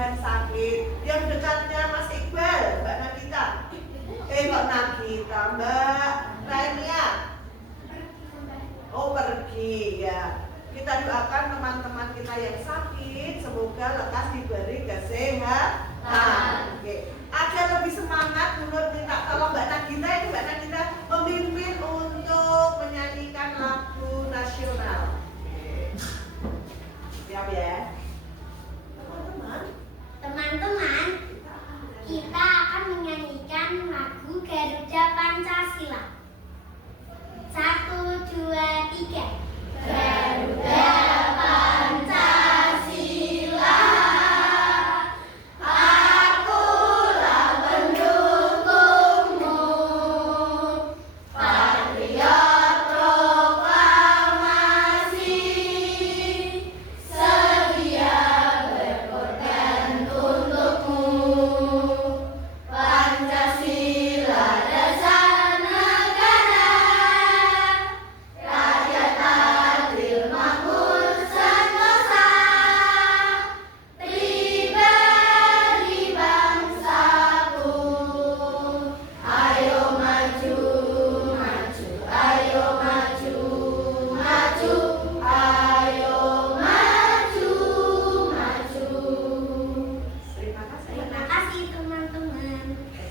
kelebihan sakit. Yang dekatnya Mas Iqbal, Mbak Nagita. Mbak Nagita, Mbak Rania. Oh, pergi ya. Kita doakan teman-teman kita yang sakit, semoga lekas diberi kesehatan. Oke. Agar lebih semangat, Nur minta tolong Mbak Nagita, ini Mbak Nagita memimpin untuk menyanyikan lagu nasional. Oke. Siap ya? Teman-teman, kita akan menyanyikan lagu Garuda Pancasila. 1, 2, 3. Garuda Pancasila, akulah pendukungmu, patriot proklamasi, sedia berkorban untukmu. Pancasila dasar negara, rakyat adil makmur sentosa, pribadi bangsaku. Ayo maju, maju, ayo maju, maju, ayo maju, maju. Terima kasih teman-teman.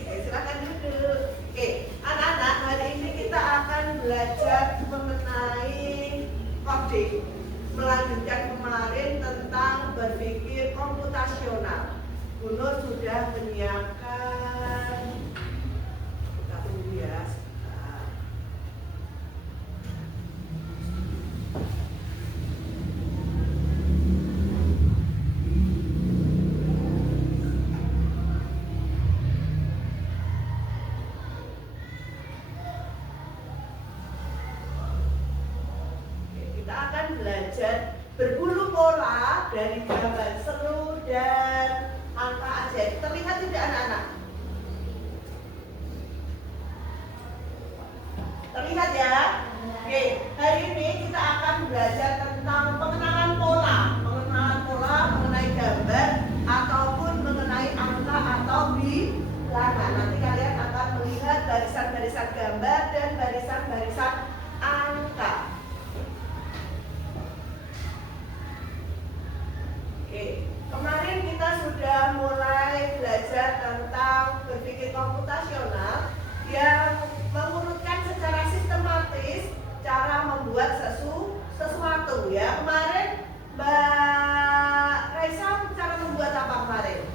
Silakan duduk. Oke, anak-anak, hari ini kita akan belajar mengenai coding. Melanjutkan kemarin tentang berpikir komputasional. Bu Nur sudah menyiapkan. Kita tunggu ya sebentar. Kita akan belajar berbulu pola dari gambar seru dan angka ajaib. Terlihat tidak anak-anak? Terlihat ya? Oke, hari ini kita akan belajar tentang pengenalan pola. Pengenalan pola mengenai gambar ataupun mengenai angka atau bilangan. Nanti kalian akan melihat barisan-barisan gambar dan barisan-barisan angka. Oke, kemarin kita sudah mulai belajar tentang berpikir komputasional yang mengurutkan secara sistematis cara membuat sesuatu ya. Kemarin Mbak Raisa cara membuat apa kemarin?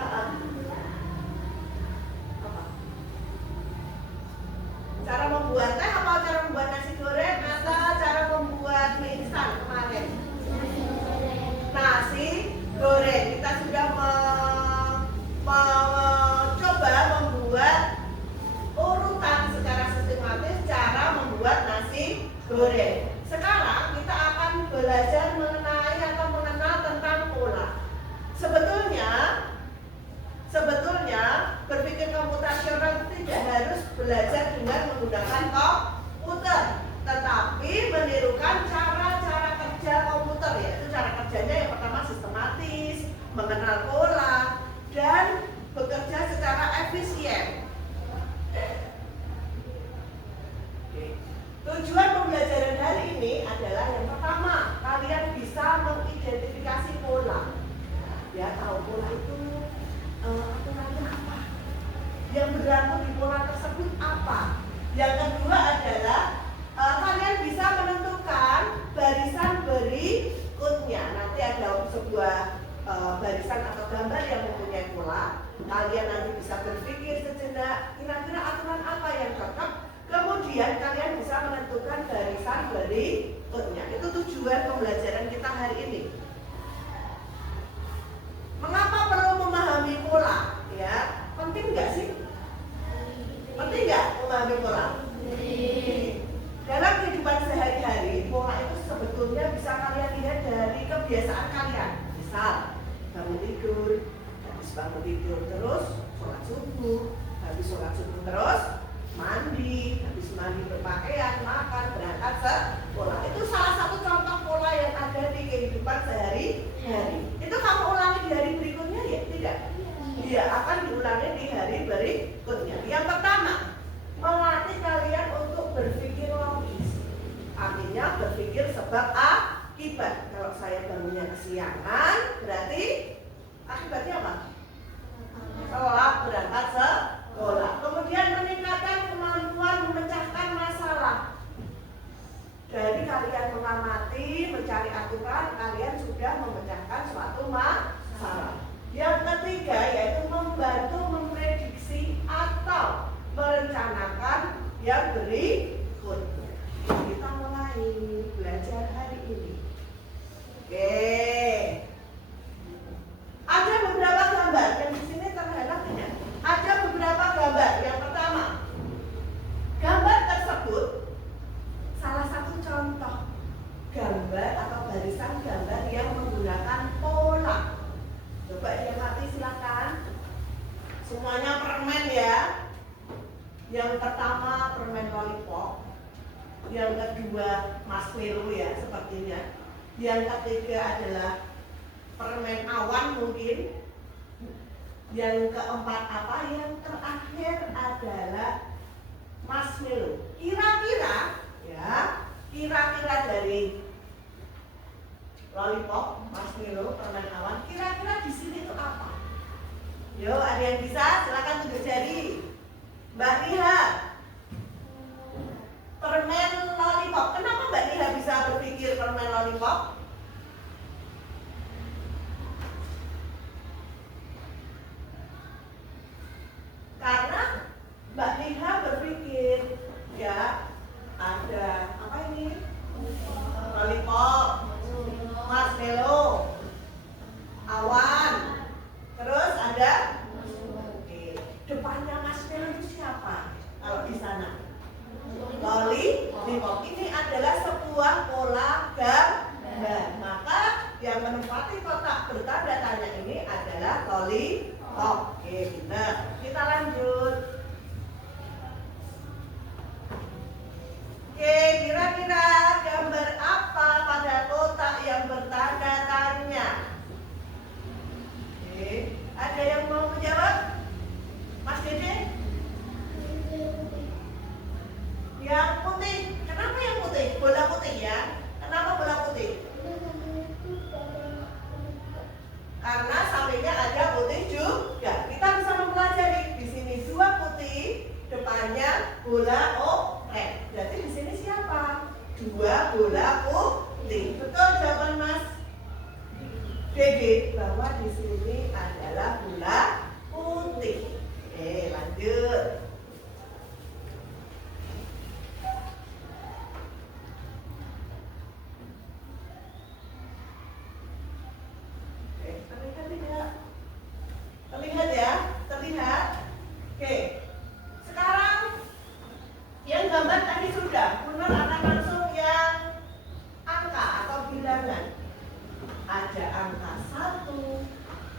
Apa? Cara membuat teh apa cara membuat nasi goreng atau cara membuat mie instan kemarin? Nasi goreng. Kita sudah mencoba membuat urutan secara sistematis cara membuat nasi goreng. Sekarang kita akan belajar mengenai atau mengenal tentang pola. Sebetulnya berpikir komputasional tidak harus belajar dengan menggunakan komputer, tetapi menirukan cara-cara kerja komputer, yaitu cara kerjanya yang pertama sistematis, mengenal pola, dan bekerja secara efisien. Tujuan pembelajaran hari ini adalah yang pertama, kalian bisa mengidentifikasi pola. Ya, tahu pola itu aturannya apa? Yang berlaku di pola tersebut apa? Yang kedua adalah kalian bisa menentukan barisan berikutnya. Nanti ada sebuah barisan atau gambar yang mempunyai pola. Kalian nanti bisa berpikir sejenak, kira-kira aturan apa yang cocok. Kemudian kalian bisa menentukan barisan berikutnya. Itu tujuan pembelajaran kita hari ini. Mengapa perlu memahami pola? Ya, penting nggak sih? Penting nggak memahami pola? Dalam kehidupan sehari-hari, pola itu sebetulnya bisa kalian lihat dari kebiasaan kalian. Misal, bangun tidur, habis bangun tidur terus sholat subuh, habis sholat subuh terus mandi, habis mandi berpakaian, makan, berangkat sekolah. Itu salah satu contoh pola yang ada di kehidupan sehari-hari. Itu kamu ulangi di Akibatnya apa? Sekolah berangkat sekolah. Kemudian meningkatkan kemampuan memecahkan masalah. Dari kalian mengamati, mencari aturan, kalian sudah memecahkan suatu masalah. Yang ketiga yaitu membantu memprediksi atau merencanakan yang berikutnya. Kita mulai belajar hari ini. Oke. Ada beberapa gambar yang di sini terlihat tidak? Ada beberapa gambar. Yang pertama, gambar tersebut salah satu contoh gambar atau barisan gambar yang menggunakan pola. Coba diamati silakan. Semuanya permen ya. Yang pertama permen lollipop, yang kedua marshmallow ya sepertinya. Yang ketiga adalah permen awan mungkin. Yang keempat apa? Yang terakhir adalah marshmallow. Kira-kira ya, kira-kira dari lollipop, marshmallow, permen awan, kira-kira di sini itu apa? Yo, ada yang bisa? Silakan tunjuk jari. Mbak Liha, permen lollipop. Kenapa Mbak Liha bisa berpikir permen lollipop? Karena Mbak Liha berpikir ya ada apa ini? Lollipop, marshmallow, awan, terus ada depannya marshmallow itu siapa? Kalau di sana lollipop. Ini adalah sebuah pola gambar. Maka yang menempati kotak bertanda tanya ini adalah lollipop. Oke, benar. Kita lanjut. Oke, kira-kira gambar apa pada kotak yang bertanda tanya? Oke, ada yang mau menjawab? Mas Dede? Yang putih. Kenapa yang putih? Bola putih ya. Kenapa bola putih? Karena sampingnya ada putih juga. Kita bisa mempelajari di sini dua putih, depannya bola oranye. Jadi di sini siapa? Dua bola putih. Betul jawaban Mas Dede bahwa di sini adalah bola putih. Oke, lanjut. Terlihat tidak? Terlihat ya? Terlihat? Oke. Sekarang yang gambar tadi sudah. Benar akan langsung yang angka atau bilangan. Ada angka 1,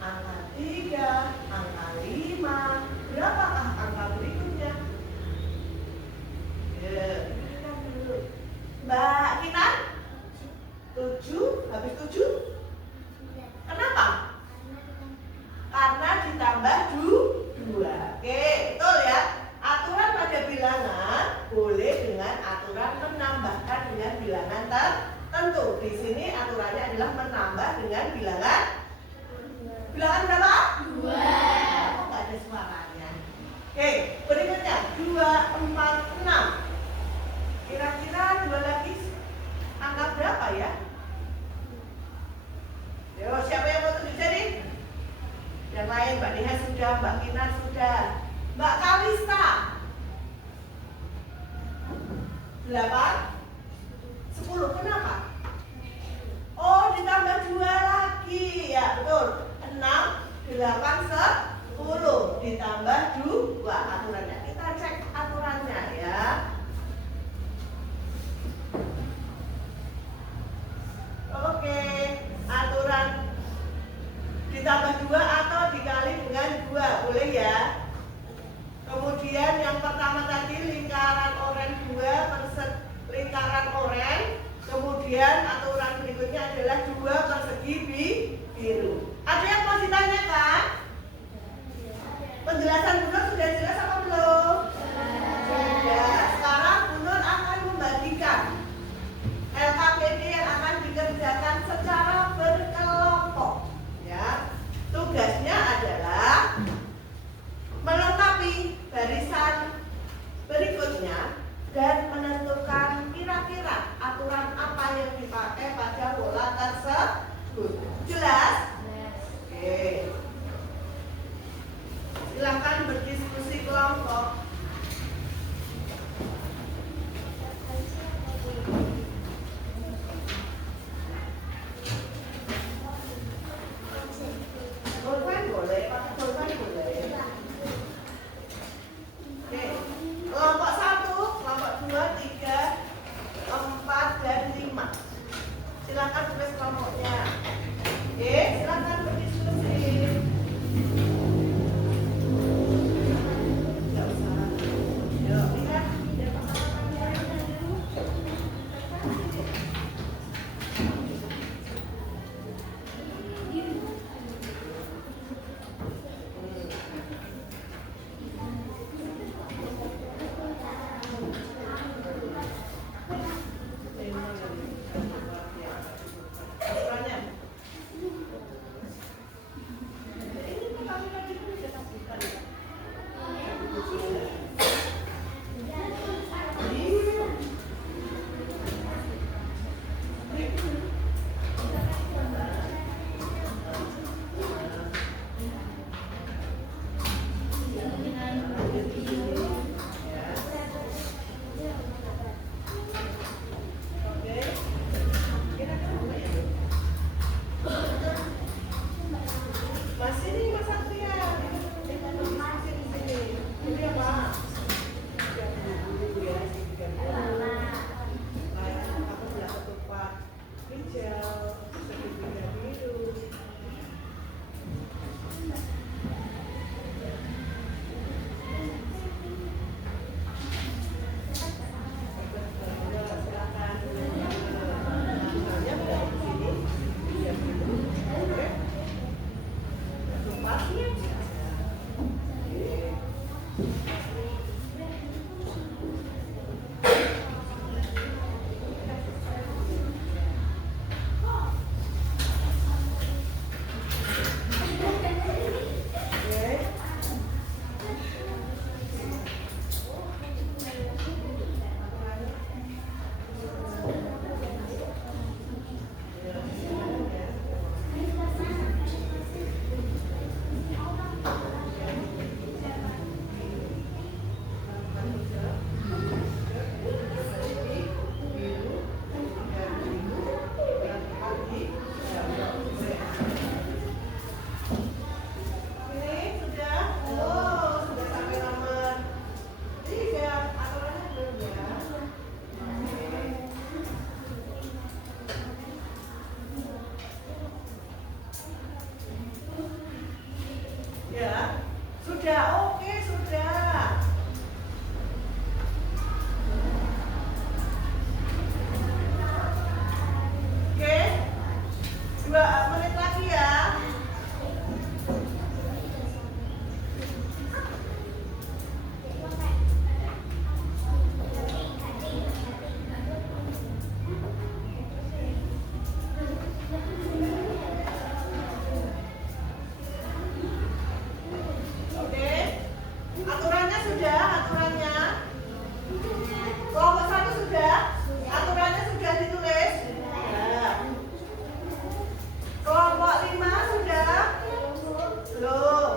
angka 3, angka 5. Berapakah angka berikutnya? Ya, lihat dulu. Mbak Kinan? 7, habis 7? Kenapa? Karena ditambah 2. Oke, betul ya. Aturan pada bilangan boleh dengan aturan menambahkan dengan bilangan tertentu. Di sini aturannya adalah menambah dengan bilangan berapa? 2. Oh, nggak ada suaranya. Oke, berikutnya 2, 4, 6. Kira-kira 2 lagi angka berapa ya? Yo, siapa yang mau tunjuk jari? Yang lain, Mbak Neha sudah, Mbak Kinar sudah, Mbak Kalista 8, 10. Kenapa? Oh, ditambah 2 lagi. Ya, betul. 6, 8, 10. Ditambah 2 aturannya. Kita cek aturannya ya. Oke, aturan ditambah 2 atau dikali dengan 2 boleh ya. Kemudian yang pertama tadi lingkaran oranye 2 lingkaran oranye. Kemudian aturan berikutnya adalah 2 persegi biru. Ada yang mau ditanyakan? Penjelasan Bu Nur sudah jelas apa belum? Sudah. Sekarang Bu Nur akan membagikan LKPD yang akan dikerjakan secara berkelompok. Ya, tugas Sudah, oke, sudah. Oke, 2 menit lagi ya. Oke, aturannya sudah, aturannya. Kelompok 1 sudah, aturannya sudah ditulis. Ya. Kelompok 5 sudah, belum.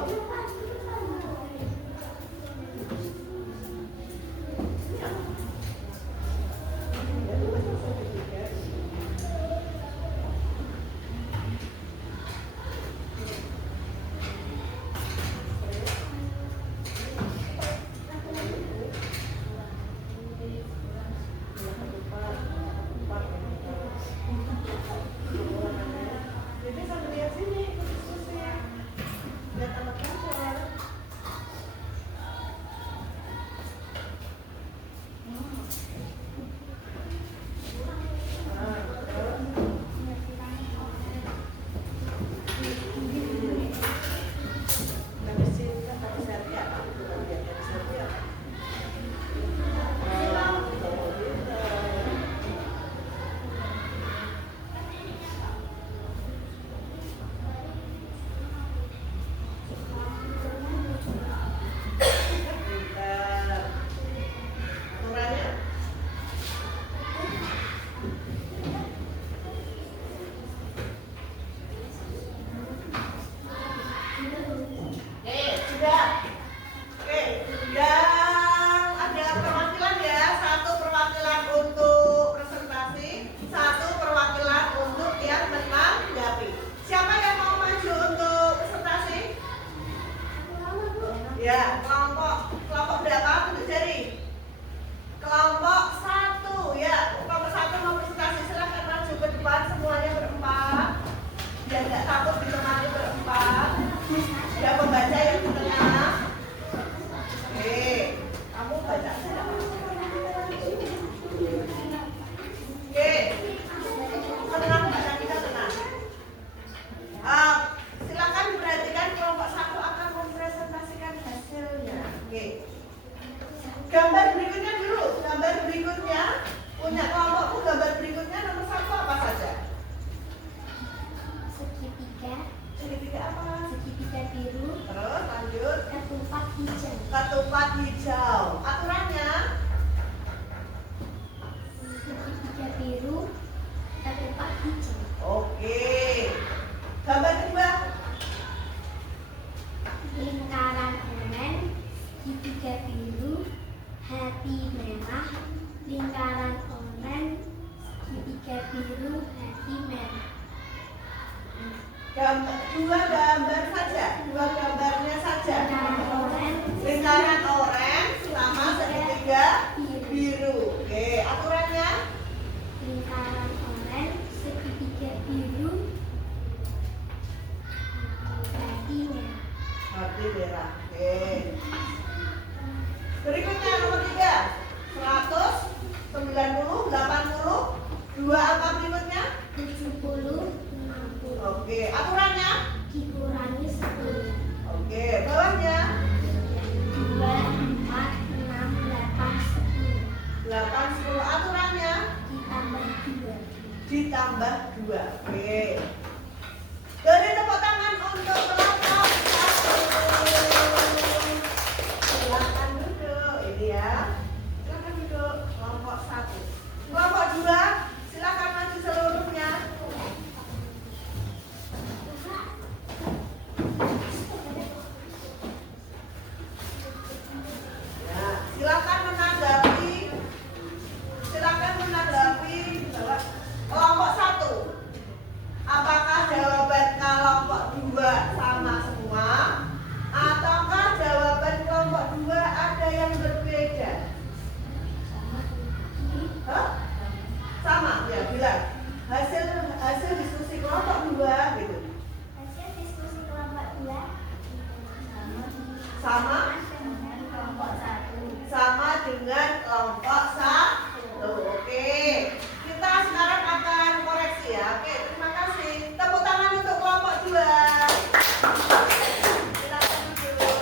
Jadi sambil lihat sini, diskusi. Lihat anak kantor. Aturannya. Sudah. Oke, yang ada perwakilan ya, 1 perwakilan untuk presentasi, 1 perwakilan untuk yang menanggapi. Siapa yang mau maju untuk presentasi? Ya, kelompok berapa? Tunjuk jari. Kelompok 1 ya, kelompok 1 mau presentasi, silahkan maju ke depan semuanya berempat. Biar nggak takut ditemani berempat. Ya, pembaca yang di tengah. Oke, kamu baca aja. Oke, tenang, baca kita tenang. Silakan diperhatikan kelompok 1 akan mempresentasikan hasilnya. Oke. Gambar berikutnya dulu. Gambar berikutnya punya kelompokku. Gambar berikutnya nomor 1 apa saja? Segitiga, Segitiga apa? segitiga biru, Terus lanjut. ketupat hijau. Ketupat hijau. Aturannya Segitiga biru, ketupat hijau. oke. Gambar kedua. Lingkaran oranye, segitiga biru, hati merah. Lingkaran oranye, segitiga biru, hati merah. Dua gambar saja. Dua gambarnya saja. Lingkaran oranye, Lingkaran oranye sama segitiga biru. Oke, aturannya lingkaran oranye, segitiga biru, hati merah. hati merah. Oke. Berikutnya nomor 3. 100, 90, 80. 2 angka berikutnya. 70, 60. Oke, aturannya. Dikurangi 10. Oke, bawahnya. 2, 4, 6, 8, 10. 8, 10. Aturannya Ditambah 2. ditambah 2. Oke. Beri tepuk tangan untuk kelompok 1. Silakan duduk. Ini ya. Silakan duduk. Kelompok 1. Kelompok 2, silakan maju seluruhnya. sama dengan kelompok 1. Oke. Kita sekarang akan koreksi ya. Oke, terima kasih. Tepuk tangan untuk kelompok 2. Silakan duduk.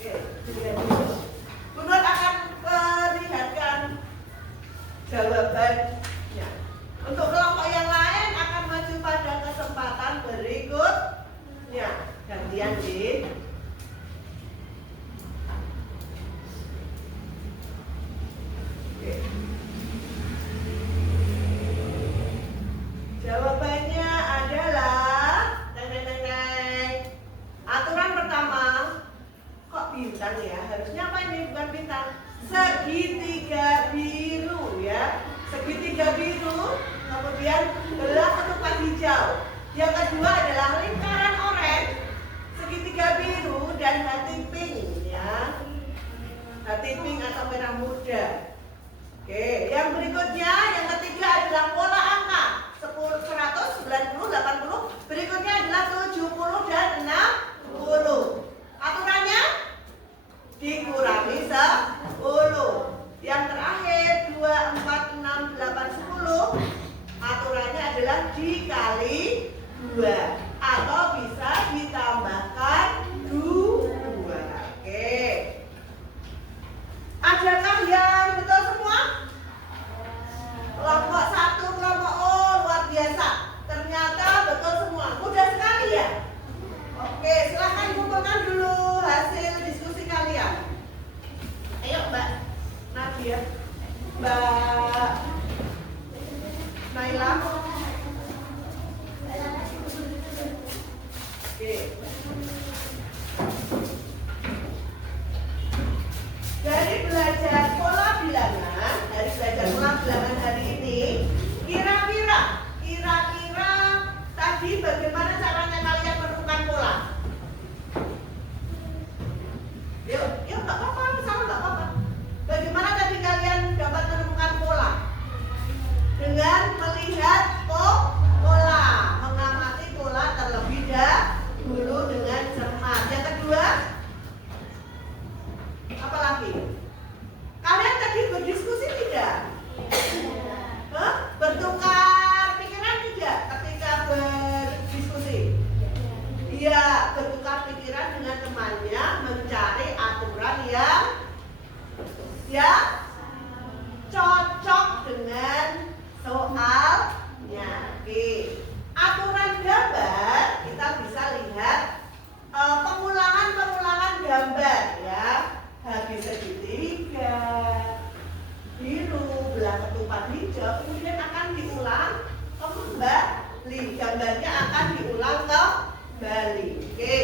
Oke, Bu Nur akan perlihatkan jawabannya. Untuk kelompok yang lain akan maju pada kesempatan berikutnya. Gantian di. Oke. Jawabannya adalah aturan pertama. Kok bintang ya? Harusnya apa ini? Bukan bintang. Segitiga biru ya. Segitiga biru, kemudian belah ketupat hijau. Yang kedua adalah lingkaran oranye, segitiga biru dan hati pink ya. Hati pink atau merah muda. Oke, yang berikutnya yang ketiga adalah pola angka 10, 100, 90, 80. Berikutnya adalah 70 dan 60. Aturannya dikurangi 10. Yang terakhir 2, 4, 6, 8, 10. Aturannya adalah dikali 2 atau bisa ditambahkan 2. Oke. Adakah yang betul semua? Kelompok 1, kelompok O luar biasa. Ternyata betul semua. Mudah sekali ya. Oke, silahkan kumpulkan dulu hasil diskusi kalian. Ayo Mbak Nadia, Mbak Naila. Oke. Dari belajar pola bilangan, hari ini, kira-kira tadi bagaimana caranya kalian menemukan pola? Yuk, nggak apa-apa, sama nggak apa-apa. Bagaimana tadi kalian dapat menemukan pola? Dengan melihat pola, mengamati pola terlebih dahulu dengan cermat. Yang kedua, apa lagi? Kalian tadi berdiskusi tidak? Bertukar pikiran tidak ketika berdiskusi? Iya, bertukar pikiran dengan temannya, mencari aturan yang cocok dengan soalnya. Oke. Aturan gambar kita bisa lihat pengulangan gambar ya. Habis segitiga biru, belah ketupat hijau, kemudian akan diulang kembali. Gambarnya akan diulang kembali. Oke.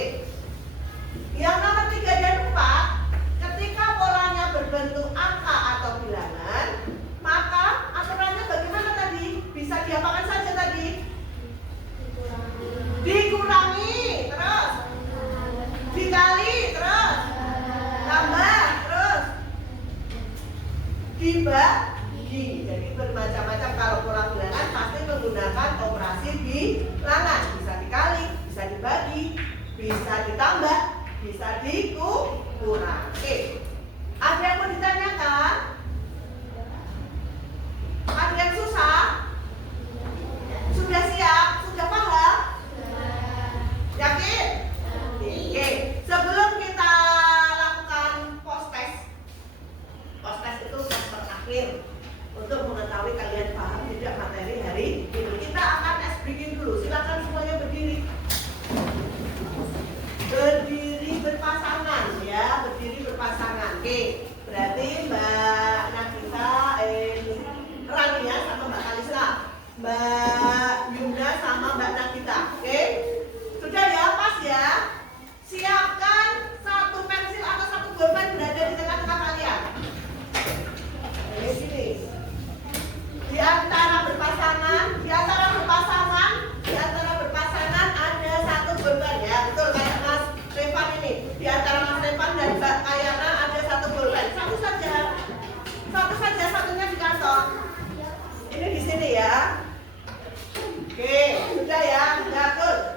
Yang nomor 3 dan 4, ketika polanya berbentuk angka atau bilangan, maka aturannya bagaimana tadi? Bisa diapakan saja tadi? Dikurangi, terus dikali, terus tambah, terus dibagi. Jadi bermacam-macam. Kalau pola bilangan pasti menggunakan operasi bilangan. Bisa dikali, bisa dibagi, bisa ditambah, bisa dikurangi. Oke. Ada yang mau ditanyakan? Ada yang susah? Sudah siap? Sudah paham? Yakin? Oke. Sebelum kita lakukan post test itu tes terakhir untuk mengetahui kalian paham tidak materi hari ini. Kita akan tes breaking dulu. Silakan semuanya berdiri. Berdiri berpasangan ya, berdiri berpasangan. Oke, berarti Mbak Nagita, Rania sama Mbak Kalisa, Mbak Yunda sama Mbak Nagita. Oke, sudah ya, pas ya. Siapkan satu pensil atau satu bolpen berada di tengah-tengah kalian. Di sini. Di antara berpasangan ada satu bolpen ya, betul kayak Mas Revan ini. Di antara Mas Revan dan Mbak Kayana ada satu bolpen. Satu saja, satunya di kantong. Ini di sini ya. Oke, sudah ya, betul.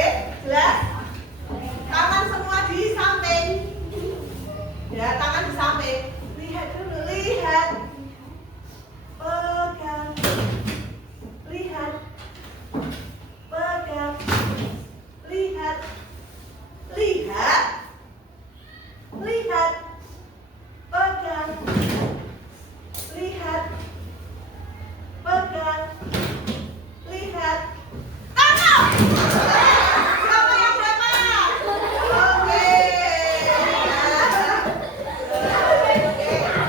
Oke, jelas? Tangan semua di samping. Ya, tangan di samping. Lihat dulu, lihat. Pegang. Lihat. Pegang. Lihat. Lihat. Lihat. Pegang. Lihat. Pegang. Lihat. Tangkap. Siapa yang dapat? Oke.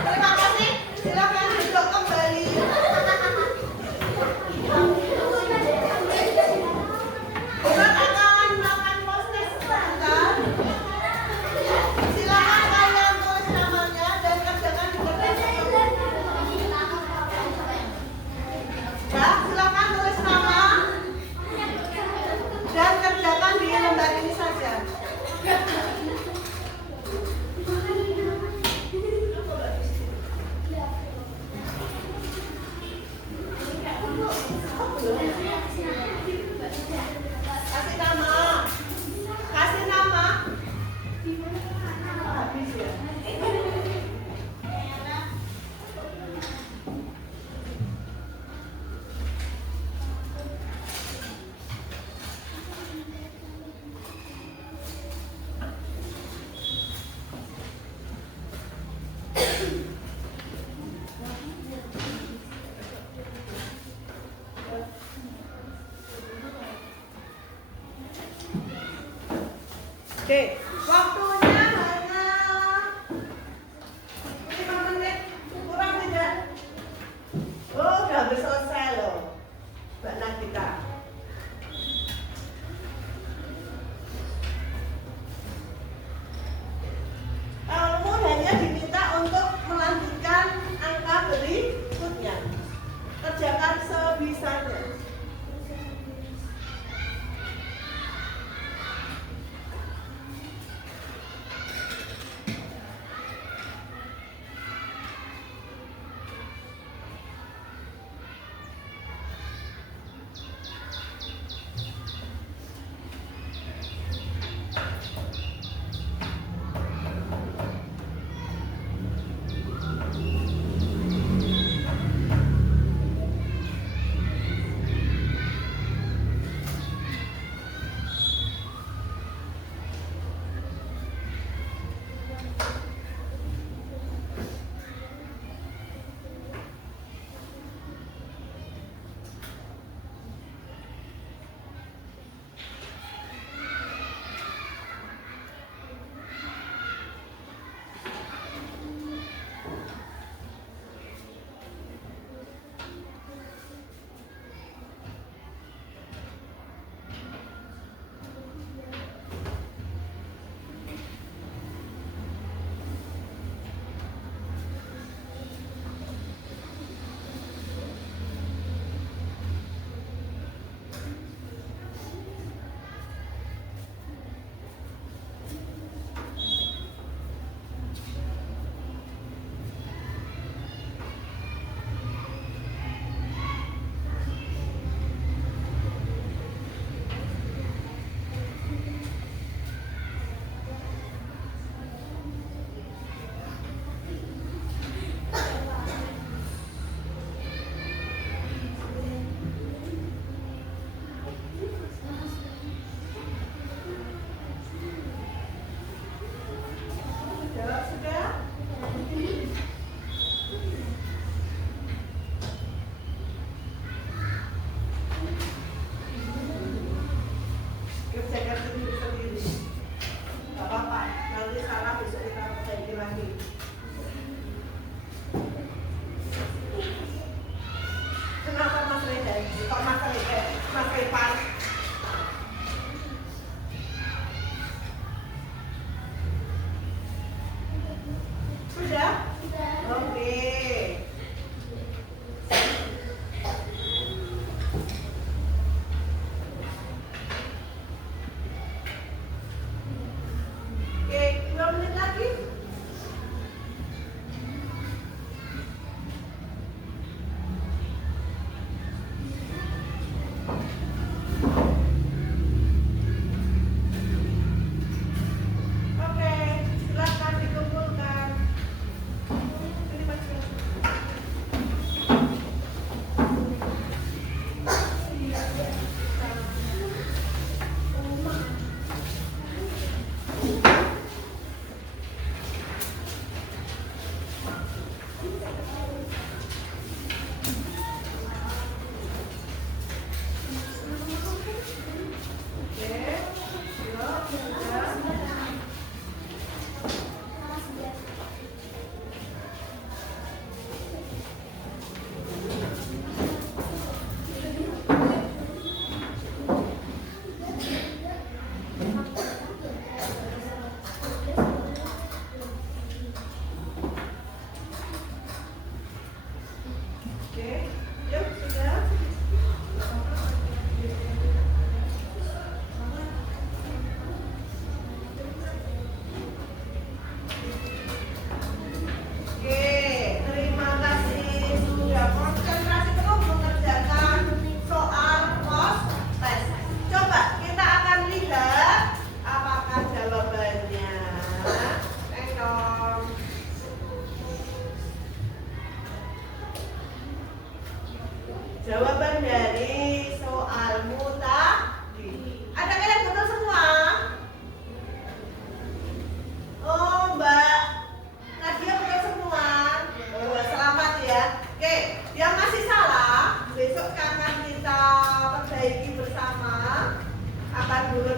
Terima kasih. Silakan duduk kembali. Kita akan makan postes sebentar. Silakan kalian tulis namanya dan kerjakan di kertas. Ya, silakan tulis nama dan kerjakan di lembar ini saja. Kasih nama. Kasih nama. Habis ya. Oke, waktunya hanya 5 menit, kurang tidak? Oh, udah habis selesai loh, Mbak Nagita. Kamu hanya diminta untuk melanjutkan angka berikutnya. Kerjakan sebisanya.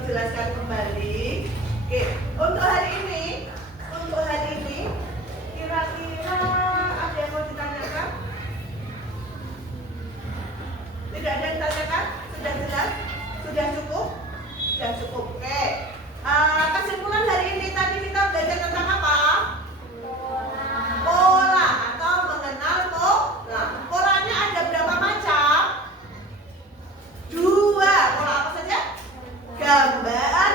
jelaskan kembali. Oke, untuk hari ini kira-kira ada yang mau ditanyakan? Tidak ada yang ditanyakan? Sudah jelas? Sudah cukup? Sudah cukup. Oke. Kesimpulan hari ini tadi kita belajar tentang apa? Pola atau mengenal pola. Polanya ada berapa macam? 2. Pola apa saja? Gambar,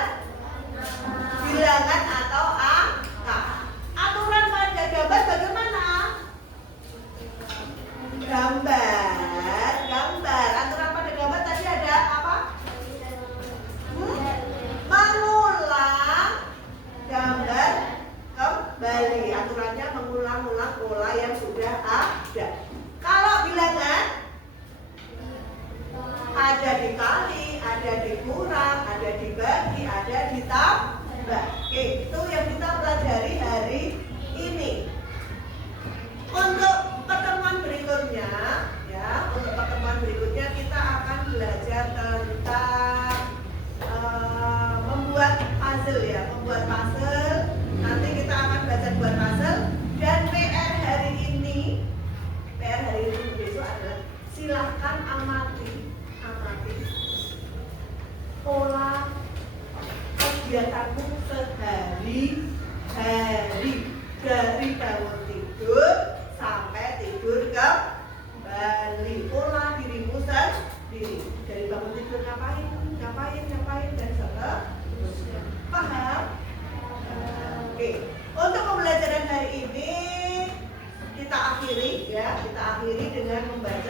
bilangan atau angka. Aturan pada gambar bagaimana? Gambar. Aturan pada gambar tadi ada apa? Mengulang gambar kembali. Aturannya mengulang-ulang pola yang sudah ada. Kalau bilangan ada dikali, ada dikurang, ada dibagi, ada ditambah. Oke, itu yang kita pelajari hari ini. Untuk pertemuan berikutnya, kita akan belajar tentang membuat puzzle ya, membuat puzzle. Nanti kita akan belajar buat puzzle dan PR hari ini besok adalah silahkan amati pola kegiatanmu sehari-hari dari bangun tidur sampai tidur kembali. Pola dirimu sendiri dari bangun tidur ngapain dan seterusnya. Paham? Oke. Untuk pembelajaran hari ini kita akhiri dengan membaca